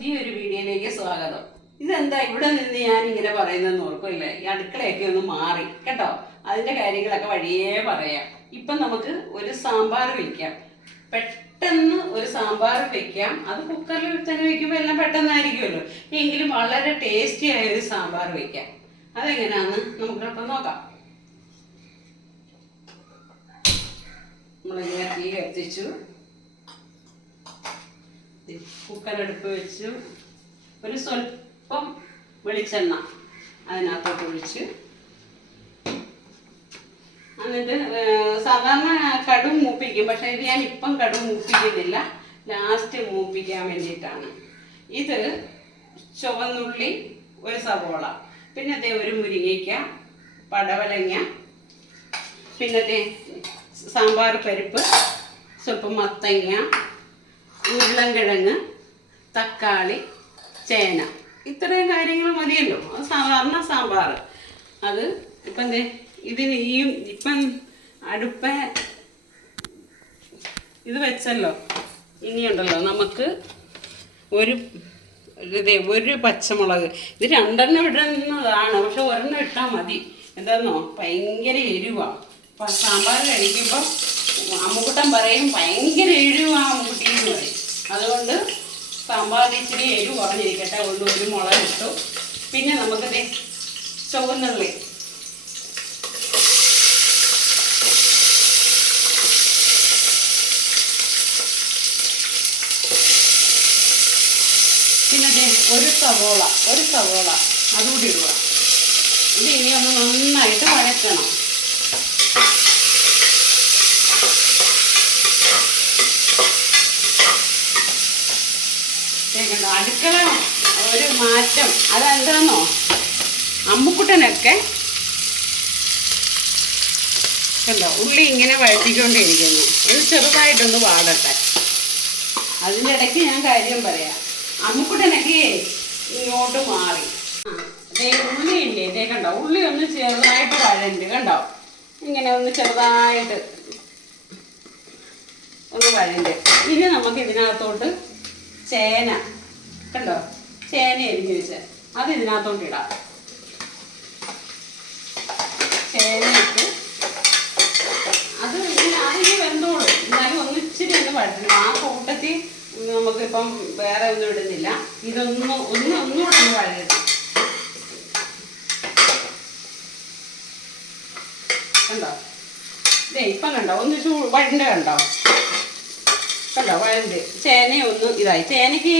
പുതിയൊരു വീഡിയോയിലേക്ക് സ്വാഗതം. ഇതെന്താ ഇവിടെ നിന്ന് ഞാൻ ഇങ്ങനെ പറയുന്നതെന്ന് ഓർക്കില്ലേ? ഈ അടുക്കളയൊക്കെ ഒന്ന് മാറി കേട്ടോ. അതിന്റെ കാര്യങ്ങളൊക്കെ വഴിയേ പറയാം. ഇപ്പം നമുക്ക് ഒരു സാമ്പാർ വെക്കാം. പെട്ടെന്ന് ഒരു സാമ്പാർ വെക്കാം. അത് കുക്കറിൽ തന്നെ വെക്കുമ്പോൾ എല്ലാം പെട്ടെന്നായിരിക്കുമല്ലോ. എങ്കിലും വളരെ ടേസ്റ്റി ആയ ഒരു സാമ്പാർ വെക്കാം. അതെങ്ങനെയാണെന്ന് നമുക്കിപ്പം നോക്കാം. നമ്മളിങ്ങനെ തീ കത്തിച്ചു, കുക്കറടുപ്പ് വെച്ചു, ഒരു സ്വല്പം വെളിച്ചെണ്ണ അതിനകത്തോട്ട് ഒഴിച്ച്, എന്നിട്ട് സാധാരണ കടും മൂപ്പിക്കും. പക്ഷേ ഇത് ഞാൻ ഇപ്പം കടും മൂപ്പിക്കുന്നില്ല, ലാസ്റ്റ് മൂപ്പിക്കാൻ വേണ്ടിയിട്ടാണ്. ഇത് ചുവന്നുള്ളി, ഒരു സവോള, പിന്നെ ഒരു മുരിങ്ങയ്ക്ക, പടവലങ്ങ, പിന്നെ സാമ്പാർ പരിപ്പ്, സ്വല്പം മത്തങ്ങ, ഉരുളൻകിഴങ്ങ്, തക്കാളി, ചേന, ഇത്രയും കാര്യങ്ങൾ മതിയല്ലോ. അത് സാധാരണ സാമ്പാർ. അത് ഇപ്പം ഇതിന് ഇപ്പം അടുപ്പ ഇത് വെച്ചല്ലോ. ഇനിയുണ്ടല്ലോ നമുക്ക് ഒരു പച്ചമുളക്, ഇത് രണ്ടെണ്ണം ഇടുന്നതാണ്, പക്ഷെ ഒരെണ്ണം ഇട്ടാൽ മതി. എന്താണെന്നോ, ഭയങ്കര എരിവാണ്. അപ്പം സാമ്പാർ കഴിക്കുമ്പോൾ അമ്മുക്കുട്ടൻ പറയും ഭയങ്കര എരിവാണ് അമ്മുക്കുട്ടിന്ന് പറയും. അതുകൊണ്ട് സാമ്പാറിന് ഇച്ചിരി എരിവ് കുറഞ്ഞിരിക്കട്ടെ കൊണ്ട് ഒരു മുളക് ഇട്ടു. പിന്നെ നമുക്ക് ചുവന്നുള്ളി, പിന്നെ ഒരു സവോള അതുകൂടി ഇടുക. ഇത് ഇനി ഒന്ന് നന്നായിട്ട് വഴറ്റണം. അടുക്കള ഒരു മാറ്റം. അതെന്താണെന്നോ, അമ്മുക്കുട്ടനൊക്കെ കണ്ടോ ഉള്ളി ഇങ്ങനെ വഴറ്റിക്കൊണ്ടിരിക്കുന്നു. ഇത് ചെറുതായിട്ടൊന്ന് വാടട്ടെ. അതിൻ്റെ ഇടയ്ക്ക് ഞാൻ കാര്യം പറയാം. അമ്മുക്കുട്ടനൊക്കെ ഇങ്ങോട്ട് മാറി. ഉള്ളിയില്ലേ, കണ്ടോ, ഉള്ളി ഒന്ന് ചെറുതായിട്ട് വഴണ്ട് കണ്ടോ, ഇങ്ങനെ ഒന്ന് ചെറുതായിട്ട് ഒന്ന് വഴണ്ട്. ഇനി നമുക്ക് ഇതിനകത്തോട്ട് ചേന കണ്ടോ, ചേന അരിഞ്ഞ് വെച്ച് അത് ഇതിനകത്തോട്ട് ഇടാം. ചേന ഇട്ട് അത് ഇങ്ങനെ അതിന് വെന്തോളും. എന്നാലും ഒന്നിച്ചിരി ഒന്ന് വഴറ്റണം. ആ കൂട്ടത്തിൽ നമുക്കിപ്പം വേറെ ഒന്നും ഇടുന്നില്ല. ഒന്നുകൂടെ ഒന്ന് വഴറ്റണം. കണ്ടോ, ഇപ്പം കണ്ടോ ഒന്ന് വഴണ്ട കണ്ടോ, കണ്ടോ വഴണ്ട്. ചേനയെ ഒന്ന് ഇതായി. ചേനയ്ക്ക്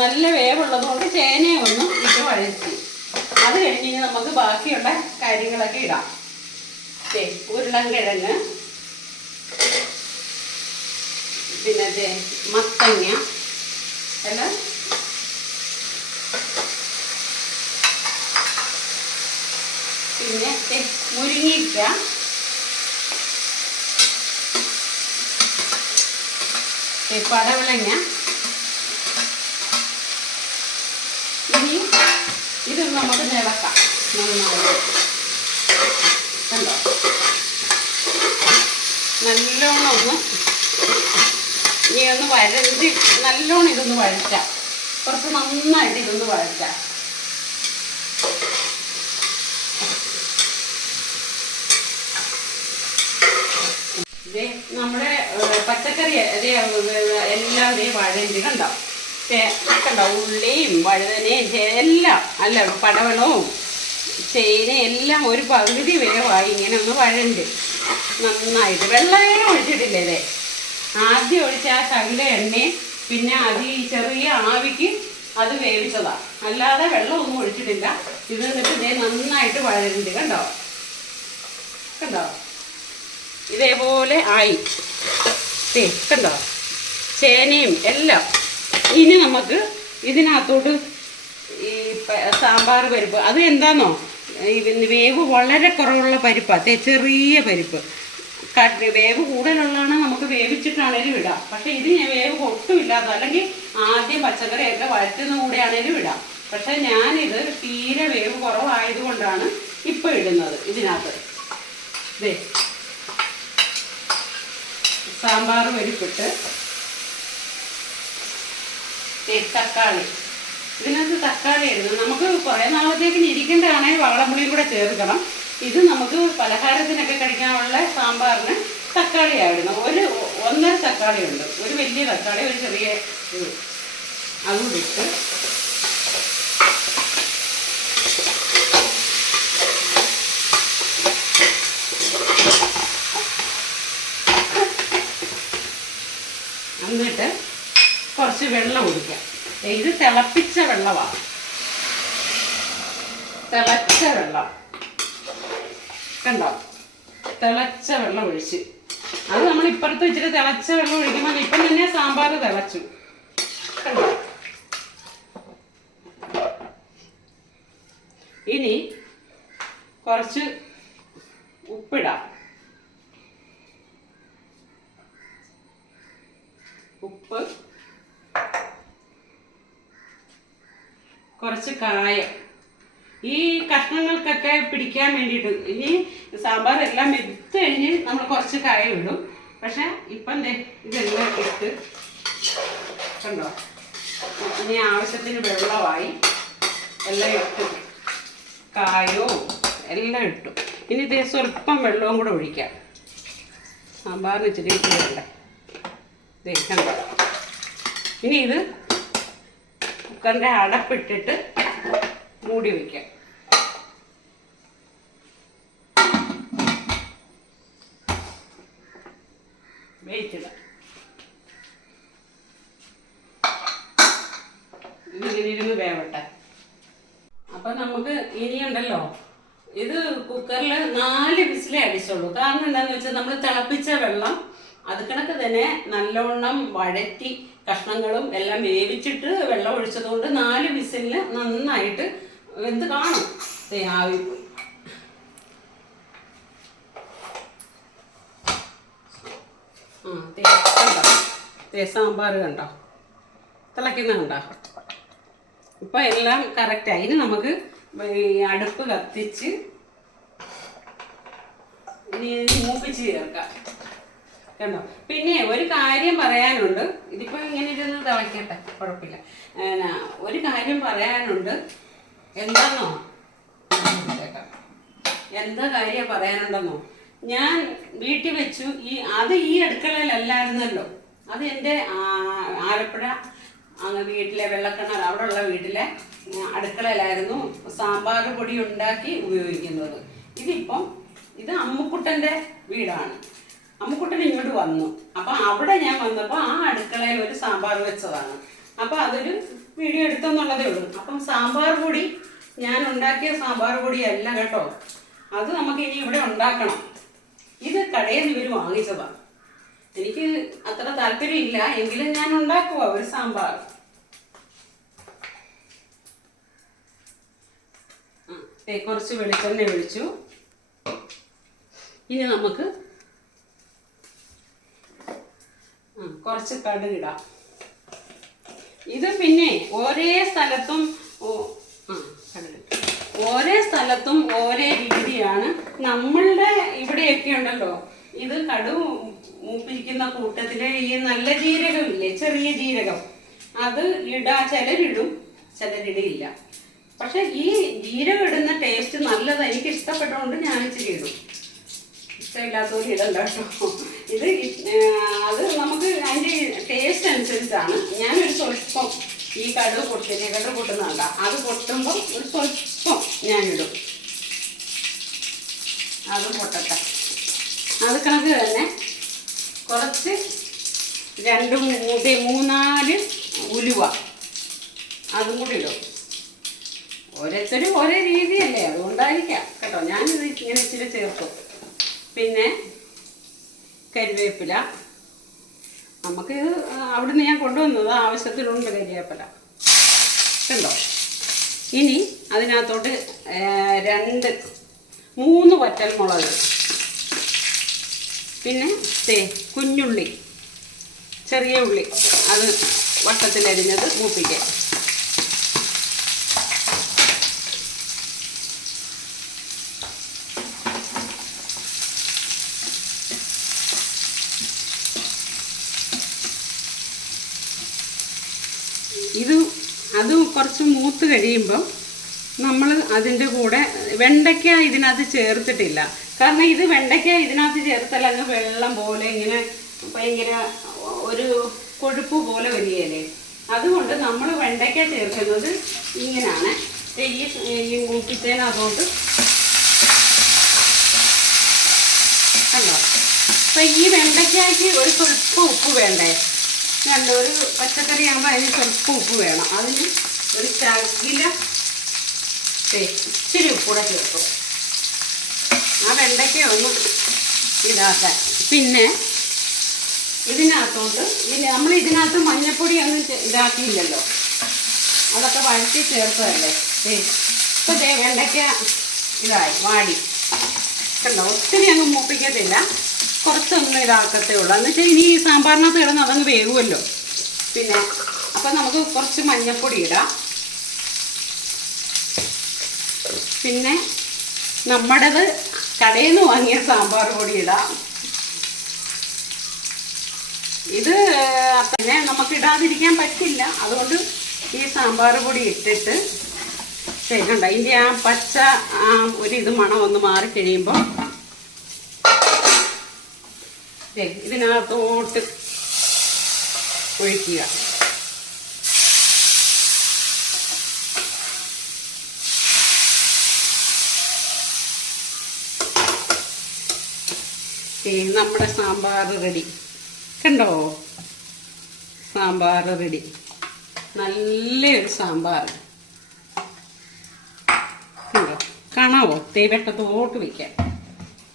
നല്ല വേവുള്ളത് കൊണ്ട് ചേനയെ ഒന്ന് ഇട്ട് വഴറ്റി. അത് കഴിഞ്ഞ് നമുക്ക് ബാക്കിയുള്ള കാര്യങ്ങളൊക്കെ ഇടാം. ഉരുളൻകിഴങ്ങ്, പിന്നെ മത്തങ്ങ എല്ലാം, പിന്നെ മുരിങ്ങയ്ക്ക, പടവലങ്ങ. ഇനി ഇതൊന്ന് നമുക്ക് നിളക്കാം നന്നായി. കണ്ടോ, നല്ലോണം ഇനി ഒന്ന് വരച്ച് നല്ലോണം ഇതൊന്ന് വഴറ്റാം. കുറച്ച് നന്നായിട്ട് ഇതൊന്ന് വഴറ്റാം. നമ്മുടെ പച്ചക്കറി എല്ലാം വഴണ്ട് കണ്ടോ. കണ്ടോ, ഉള്ളിയും വഴുതനയും എല്ലാം അല്ല പടവലവും ചേനയും എല്ലാം ഒരു പകുതി വേവായി. ഇങ്ങനെ ഒന്ന് വഴണ്ട് നന്നായിട്ട്. വെള്ളമേ ഒഴിച്ചിട്ടില്ലേ. ആദ്യം ഒഴിച്ച ആ ശകല എണ്ണയും പിന്നെ അത് ഈ ചെറിയ ആവിക്ക് അത് വേവിച്ചതാണ്, അല്ലാതെ വെള്ളമൊന്നും ഒഴിച്ചിട്ടില്ല. ഇത് എന്നിട്ട് നന്നായിട്ട് വഴണ്ട് കണ്ടോ. കണ്ടോ, ഇതേപോലെ ആയി. കണ്ടോ, ചേനയും എല്ലാം. ഇനി നമുക്ക് ഇതിനകത്തോട്ട് ഈ സാമ്പാർ പരിപ്പ്, അത് എന്താണെന്നോ, വേവ് വളരെ കുറവുള്ള പരിപ്പാണ്, ചെറിയ പരിപ്പ്. വേവ് കൂടുതലുള്ളതാണ് നമുക്ക് വേവിച്ചിട്ടാണേലും ഇടാം. പക്ഷേ ഇത് ഞാൻ വേവ് ഒട്ടുമില്ലാത്ത, അല്ലെങ്കിൽ ആദ്യം പച്ചക്കറിയൊക്കെ വഴറ്റുന്ന കൂടെയാണേലും ഇടാം. പക്ഷേ ഞാനിത് തീരെ വേവ് കുറവായതുകൊണ്ടാണ് ഇപ്പം ഇടുന്നത് ഇതിനകത്ത്. സാമ്പാർ പരിപ്പിട്ട് തക്കാളി ഇതിനകത്ത് തക്കാളി ഇടുന്നു. നമുക്ക് കുറേ നാളത്തേക്ക് ഇരിക്കേണ്ടതാണെങ്കിൽ വാളംപുളിയും കൂടെ ചേർക്കണം. ഇത് നമുക്ക് പലഹാരത്തിനൊക്കെ കഴിക്കാനുള്ള സാമ്പാറിന് തക്കാളി ആയിരുന്നു. ഒന്നര തക്കാളി ഉണ്ട്, ഒരു വലിയ തക്കാളി, ഒരു ചെറിയ അതും ഇട്ട് എന്നിട്ട് കുറച്ച് വെള്ളം ഒഴിക്കാം. ഇത് തിളപ്പിച്ച വെള്ളമാണ്, തിളച്ച വെള്ളം കണ്ടോ, തിളച്ച വെള്ളം ഒഴിച്ച്. അത് നമ്മൾ ഇപ്പുറത്ത് വെച്ചിട്ട് തിളച്ച വെള്ളം ഒഴിക്കുമ്പോൾ ഇപ്പം തന്നെ സാമ്പാർ തിളച്ചു കണ്ടോ. ഇനി കുറച്ച് ഉപ്പിടാം. ഉപ്പ്, കുറച്ച് കായം, ഈ കഷ്ണങ്ങൾക്കൊക്കെ പിടിക്കാൻ വേണ്ടിയിട്ട്. ഇനി സാമ്പാർ എല്ലാം വെന്ത് കഴിഞ്ഞ് നമ്മൾ കുറച്ച് കായം ഇടും. പക്ഷെ ഇപ്പം ഇതെല്ലാം ഇട്ട് കണ്ടോ, ഇനി ആവശ്യത്തിന് വെള്ളമായി എല്ലാം ഇട്ട് കായവും എല്ലാം ഇട്ടു. ഇനി ഇതേ സ്വല്പം വെള്ളവും കൂടെ ഒഴിക്കാം. സാമ്പാറിന് ഇച്ചിരി ഇട്ട് വേണ്ട. കണ്ടോ, ഇനി ഇത് കുക്കറിൻ്റെ അടപ്പിട്ടിട്ട് മൂടി വയ്ക്കാം. വേവിച്ചിടാം. ഇതിങ്ങനെ ഇരുന്ന് വേവട്ടെ. അപ്പം നമുക്ക് ഇനിയുണ്ടല്ലോ, ഇത് കുക്കറിൽ 4 വിസിലേ അടിച്ചുള്ളൂ. കാരണം എന്താണെന്ന് വെച്ചാൽ നമ്മൾ തിളപ്പിച്ച വെള്ളം അത് കണക്ക് തന്നെ നല്ലോണം വഴറ്റി കഷ്ണങ്ങളും എല്ലാം വേവിച്ചിട്ട് വെള്ളം ഒഴിച്ചതുകൊണ്ട് 4 വിസിലിന് നന്നായിട്ട് വെന്ത് കാണും. ആവി പോയി. സാമ്പാർ കണ്ടോ, തിളയ്ക്കുന്ന കണ്ടോ. ഇപ്പം എല്ലാം കറക്റ്റായി. ഇനി നമുക്ക് അടുപ്പ് കത്തിച്ച് ഇനി മൂപ്പിച്ച് ചേർക്കാം കണ്ടോ. പിന്നെ ഒരു കാര്യം പറയാനുണ്ട്. ഇതിപ്പോൾ ഇങ്ങനെ ഇരുന്ന് തിളയ്ക്കട്ടെ, കുഴപ്പമില്ല. ഒരു കാര്യം പറയാനുണ്ട്. എന്താണോ എന്താ കാര്യം പറയാനുണ്ടെന്നോ, ഞാൻ വീട്ടിൽ വെച്ചു. ഈ അടുക്കളയിലല്ലായിരുന്നല്ലോ, അത് എൻ്റെ ആലപ്പുഴ വീട്ടിലെ വെള്ളക്കിണർ അവിടെയുള്ള വീട്ടിലെ അടുക്കളയിലായിരുന്നു സാമ്പാർ പൊടി ഉണ്ടാക്കി ഉപയോഗിക്കുന്നത്. ഇത് അമ്മുക്കുട്ടൻ്റെ വീടാണ്. അമ്മുക്കുട്ടൻ ഇങ്ങോട്ട് വന്നു. അപ്പം അവിടെ ഞാൻ വന്നപ്പോൾ ആ അടുക്കളയിൽ ഒരു സാമ്പാർ വെച്ചതാണ്. അപ്പം അതൊരു വീഡിയോ എടുത്തെന്നുള്ളതേ ഉള്ളൂ. അപ്പം സാമ്പാർ പൊടി ഞാൻ ഉണ്ടാക്കിയ സാമ്പാർ പൊടിയല്ല കേട്ടോ, അത് നമുക്ക് ഇനി ഇവിടെ ഉണ്ടാക്കണം. ഇത് കടയിൽ നിന്ന് ഇവർ വാങ്ങിച്ചതാണ്. എനിക്ക് അത്ര താല്പര്യമില്ല, എങ്കിലും ഞാൻ ഉണ്ടാക്കുക ഒരു സാമ്പാർ. കുറച്ച് വെളിച്ചെണ്ണ ഒഴിച്ചു. ഇനി നമുക്ക് കുറച്ച് കടുകിടാം. ഇത് പിന്നെ ഓരോ സ്ഥലത്തും ഓരോ രീതിയാണ്. നമ്മളുടെ ഇവിടെയൊക്കെ ഉണ്ടല്ലോ, ഇത് കടുക് മൂപ്പിരിക്കുന്ന കൂട്ടത്തില് ഈ നല്ല ജീരകമില്ലേ, ചെറിയ ജീരകം, അത് ചിലരിടും ചിലരിടില്ല. പക്ഷെ ഈ ജീരകം ഇടുന്ന ടേസ്റ്റ് നല്ലത്. എനിക്ക് ഇഷ്ടപ്പെട്ടതുകൊണ്ട് ഞാൻ ഇച്ചിരി ഇടും. ഇഷ്ടമില്ലാത്തവർ ഇടണ്ട കേട്ടോ. അത് നമുക്ക് അതിൻ്റെ ടേസ്റ്റ് അനുസരിച്ചാണ്. ഞാനൊരു സ്വല്പം ഈ കടുക് പൊട്ടുന്നുണ്ട, അത് പൊട്ടുമ്പോൾ ഒരു സ്വല്പം ഞാനിടും. അത് പൊട്ടട്ടെ. അത് കണക്ക് തന്നെ കുറച്ച് 2-3-4 ഉലുവ അതും കൂടി ഇടും. ഓരോരുത്തരും ഓരോ രീതിയല്ലേ, അതുകൊണ്ടായിരിക്കാം കേട്ടോ. ഞാനിത് ഇങ്ങനെ ഇച്ചിരി ചേർക്കും. പിന്നെ കരിവേപ്പില, നമുക്കിത് അവിടുന്ന് ഞാൻ കൊണ്ടുവന്നത് ആവശ്യത്തിനുണ്ട് കരിവേപ്പില കണ്ടോ. ഇനി അതിനകത്തോട്ട് 3 വറ്റൽമുളക്, പിന്നെ കുഞ്ഞുള്ളി, ചെറിയ ഉള്ളി, അത് വട്ടത്തിലരിഞ്ഞത് മൂപ്പിക്കാം. അതും കുറച്ച് മൂത്ത് കഴിയുമ്പം നമ്മൾ അതിൻ്റെ കൂടെ വെണ്ടയ്ക്ക ഇതിനകത്ത് ചേർത്തിട്ടില്ല. കാരണം ഇത് വെണ്ടയ്ക്ക ഇതിനകത്ത് ചേർത്താൽ അങ്ങ് വെള്ളം പോലെ ഇങ്ങനെ ഭയങ്കര ഒരു കൊഴുപ്പ് പോലെ വരികയല്ലേ. അതുകൊണ്ട് നമ്മൾ വെണ്ടയ്ക്ക ചേർക്കുന്നത് ഇങ്ങനെയാണ്. ഈ മൂപ്പിച്ചതിനകത്തോട്ട് കണ്ടോ. അപ്പം ഈ വെണ്ടയ്ക്കയ്ക്ക് ഒരു സ്വല്പം ഉപ്പ് വേണ്ടേ. കണ്ടോ, ഒരു പച്ചക്കറി ആകുമ്പോൾ അതിന് സ്വല്പം ഉപ്പ് വേണം. അതിന് ഒരു ശകല ഇച്ചിരി ഉപ്പൂടെ ചേർക്കും ആ വെണ്ടയ്ക്ക ഒന്ന് ഇതാക്കാൻ. പിന്നെ ഇതിനകത്തോട്ട് നമ്മൾ ഇതിനകത്ത് മഞ്ഞപ്പൊടി ഒന്നും ഇതാക്കിയില്ലല്ലോ, അതൊക്കെ വഴറ്റി ചേർത്തതല്ലേ. ഇപ്പം വെണ്ടയ്ക്ക ഇതായി വാടി കണ്ടോ. ഒത്തിരി അങ്ങ് മൂപ്പിക്കത്തില്ല, കുറച്ചൊന്നും ഇതാക്കത്തേ ഉള്ളൂ. എന്ന് വെച്ചാൽ ഇനി ഈ സാമ്പാറിനകത്ത് കിടന്ന് അതങ്ങ് വേകുമല്ലോ. പിന്നെ അപ്പം നമുക്ക് കുറച്ച് മഞ്ഞൾപ്പൊടി ഇടാം. പിന്നെ നമ്മുടേത് കടയിൽ നിന്ന് വാങ്ങിയ സാമ്പാർ പൊടി ഇടാം. ഇത് പിന്നെ നമുക്ക് ഇടാതിരിക്കാൻ പറ്റില്ല, അതുകൊണ്ട് ഈ സാമ്പാർ പൊടി ഇട്ടിട്ട് ചെയ്യണ്ട. ഇതിൻ്റെ ആ പച്ച ഇത് മണം ഒന്ന് മാറിക്കഴിയുമ്പോൾ ഇതിനകത്തോട്ട് ഒഴിക്കുക. നമ്മുടെ സാമ്പാർ റെഡി. കണ്ടോ, സാമ്പാർ റെഡി. നല്ലൊരു സാമ്പാർ കണ്ടോ, കാണാവോ? തേവട്ടത്തോട്ട് വയ്ക്കാം.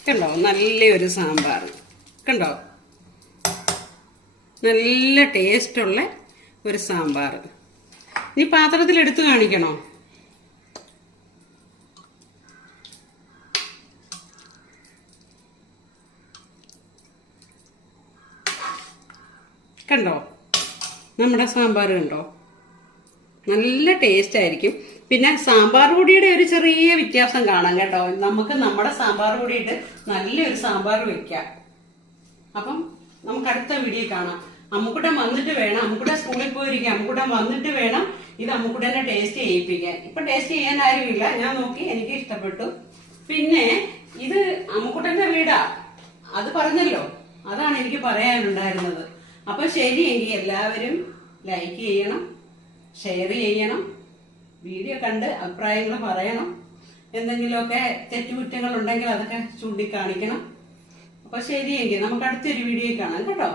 കണ്ടോ, നല്ലൊരു സാമ്പാർ കണ്ടോ, നല്ല ടേസ്റ്റുള്ള ഒരു സാമ്പാർ. ഇനി പാത്രത്തിലെടുത്ത് കാണിക്കണോ? കണ്ടോ, നമ്മുടെ സാമ്പാർ കണ്ടോ, നല്ല ടേസ്റ്റ് ആയിരിക്കും. പിന്നെ സാമ്പാർ പൊടിയുടെ ഒരു ചെറിയ വ്യത്യാസം കാണാം കേട്ടോ. നമുക്ക് നമ്മുടെ സാമ്പാർ പൊടിയിട്ട് നല്ലൊരു സാമ്പാർ വെക്കാം. അപ്പം നമുക്ക് അടുത്ത വീഡിയോ കാണാം. അമ്മുക്കുട്ടൻ വന്നിട്ട് വേണം, അമ്മുക്കുട്ടൻ സ്കൂളിൽ പോയിരിക്കും, അമ്മുക്കുട്ടൻ വന്നിട്ട് വേണം ഇത് അമ്മുക്കുട്ടനെ ടേസ്റ്റ് ചെയ്യിപ്പിക്കാൻ. ഇപ്പൊ ടേസ്റ്റ് ചെയ്യാൻ ആരുമില്ല, ഞാൻ നോക്കി, എനിക്ക് ഇഷ്ടപ്പെട്ടു. പിന്നെ ഇത് അമ്മുക്കുട്ടന്റെ വീടാ, അത് പറഞ്ഞല്ലോ, അതാണ് എനിക്ക് പറയാനുണ്ടായിരുന്നത്. അപ്പൊ ശരിയെങ്കിൽ എല്ലാവരും ലൈക്ക് ചെയ്യണം, ഷെയർ ചെയ്യണം, വീഡിയോ കണ്ട് അഭിപ്രായങ്ങൾ പറയണം. എന്തെങ്കിലുമൊക്കെ തെറ്റുകുറ്റങ്ങൾ ഉണ്ടെങ്കിൽ അതൊക്കെ ചൂണ്ടിക്കാണിക്കണം. അപ്പൊ ശരിയെങ്കിൽ നമുക്ക് അടുത്തൊരു വീഡിയോ കാണാം കേട്ടോ.